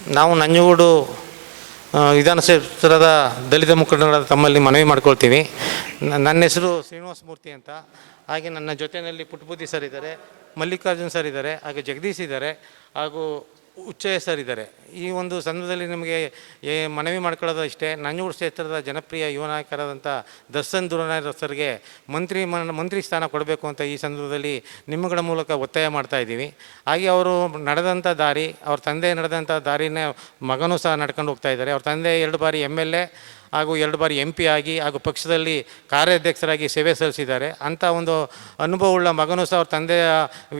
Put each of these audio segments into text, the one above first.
ನಾವು ನಂಜನಗೂಡು ಆ, ದಲಿತ ಮುಖಂಡರಾದ ತಮ್ಮಲ್ಲಿ ಮನವಿ ಮಾಡ್ಕೊಳ್ತೀವಿ. ನನ್ನ ಹೆಸರು ಶ್ರೀನಿವಾಸ ಮೂರ್ತಿ ಅಂತ. ಹಾಗೆ ನನ್ನ ಜೊತೆಯಲ್ಲಿ ಪುಟ್ಬುದ್ದಿ ಸರ್ ಇದ್ದಾರೆ ಮಲ್ಲಿಕಾರ್ಜುನ್ ಸರ್ ಇದ್ದಾರೆ ಹಾಗೆ ಜಗದೀಶ್ ಇದ್ದಾರೆ ಹಾಗೂ ಉಚ್ಚಯ್ಯ ಸರ್ ಇದ್ದಾರೆ ಈ ಒಂದು ಸಂದರ್ಭದಲ್ಲಿ ನಿಮಗೆ ಏ ಮನವಿ ಮಾಡ್ಕೊಳ್ಳೋದು ಅಷ್ಟೇ ನಂಜನಗೂಡು ಕ್ಷೇತ್ರದ ಜನಪ್ರಿಯ ಯುವ ನಾಯಕರಾದಂಥ ದರ್ಶನ್ ದುರನಾಯರ ಸರ್ಗೆ ಮಂತ್ರಿ ಮನ, ಮಂತ್ರಿ ಸ್ಥಾನ ಕೊಡಬೇಕು ಅಂತ ಈ ಸಂದರ್ಭದಲ್ಲಿ ನಿಮ್ಮಗಳ ಮೂಲಕ ಒತ್ತಾಯ ಮಾಡ್ತಾ ಇದ್ದೀವಿ. ಹಾಗೆ ಅವರು ನಡೆದಂಥ ದಾರಿ, ಅವ್ರ ತಂದೆ ನಡೆದಂಥ ದಾರಿನೇ ಮಗನೂ ಸಹ ನಡ್ಕೊಂಡು ಹೋಗ್ತಾ ಇದ್ದಾರೆ. ಅವ್ರ ತಂದೆ ಎರಡು ಬಾರಿ ಎಂ ಎಲ್ ಎ ಹಾಗೂ ಎರಡು ಬಾರಿ ಎಂ ಪಿ ಆಗಿ ಹಾಗೂ ಪಕ್ಷದಲ್ಲಿ ಕಾರ್ಯಾಧ್ಯಕ್ಷರಾಗಿ ಸೇವೆ ಸಲ್ಲಿಸಿದ್ದಾರೆ. ಅಂಥ ಒಂದು ಅನುಭವವುಳ್ಳ ಮಗನೂ ಸಹ ಅವ್ರ ತಂದೆಯ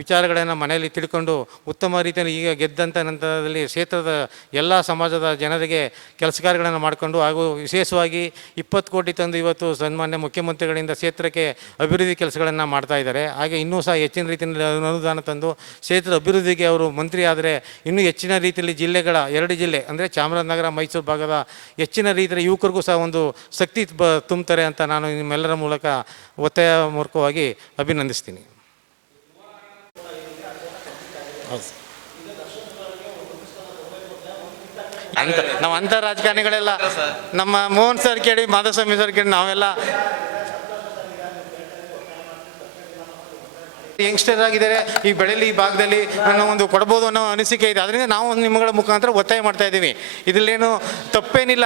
ವಿಚಾರಗಳನ್ನು ಮನೆಯಲ್ಲಿ ತಿಳ್ಕೊಂಡು ಉತ್ತಮ ರೀತಿಯಲ್ಲಿ ಈಗ ಗೆದ್ದಂಥ ನಂತರದಲ್ಲಿ ಕ್ಷೇತ್ರದ ಎಲ್ಲ ಸಮಾಜದ ಜನರಿಗೆ ಕೆಲಸ ಕಾರ್ಯಗಳನ್ನು ಮಾಡಿಕೊಂಡು ಹಾಗೂ ವಿಶೇಷವಾಗಿ ಇಪ್ಪತ್ತು ಕೋಟಿ ತಂದು ಇವತ್ತು ಸನ್ಮಾನ್ಯ ಮುಖ್ಯಮಂತ್ರಿಗಳಿಂದ ಕ್ಷೇತ್ರಕ್ಕೆ ಅಭಿವೃದ್ಧಿ ಕೆಲಸಗಳನ್ನು ಮಾಡ್ತಾ ಇದ್ದಾರೆ. ಹಾಗೆ ಇನ್ನೂ ಸಹ ಹೆಚ್ಚಿನ ರೀತಿಯಲ್ಲಿ ಅನುದಾನ ತಂದು ಕ್ಷೇತ್ರದ ಅಭಿವೃದ್ಧಿಗೆ ಅವರು ಮಂತ್ರಿ ಆದರೆ ಇನ್ನೂ ಹೆಚ್ಚಿನ ರೀತಿಯಲ್ಲಿ ಜಿಲ್ಲೆಗಳ, ಎರಡು ಜಿಲ್ಲೆ ಅಂದರೆ ಚಾಮರಾಜನಗರ, ಮೈಸೂರು ಭಾಗದ ಹೆಚ್ಚಿನ ರೀತಿಯ ಯುವಕರಿಗೂ ಸಹ ಒಂದು ಶಕ್ತಿ ಬ ತುಂಬ್ತಾರೆ ಅಂತ ನಾನು ನಿಮ್ಮೆಲ್ಲರ ಮೂಲಕ ಒತ್ತಾಯ ಮೂರ್ಖವಾಗಿ ಅಭಿನಂದಿಸ್ತೀನಿ. ಅಂತ ನಾವು ಅಂಥ ರಾಜಕಾರಣಿಗಳೆಲ್ಲ ನಮ್ಮ ಮೋಹನ್ ಸರ್ ಕೇಳಿ, ಮಾಧುಸ್ವಾಮಿ ಸರ್ ಕೇಳಿ, ನಾವೆಲ್ಲ ಯಂಗ್ಸ್ಟರ್ ಆಗಿದ್ದಾರೆ, ಈ ಬೆಳೆಯಲ್ಲಿ, ಈ ಭಾಗದಲ್ಲಿ ಅನ್ನೋ ಒಂದು ಕೊಡ್ಬೋದು ಅನ್ನೋ ಅನಿಸಿಕೆ ಇದೆ. ಅದರಿಂದ ನಾವು ನಿಮ್ಮಗಳ ಮುಖಾಂತರ ಒತ್ತಾಯ ಮಾಡ್ತಾ ಇದ್ದೀವಿ. ಇದರಲ್ಲೇನು ತಪ್ಪೇನಿಲ್ಲ.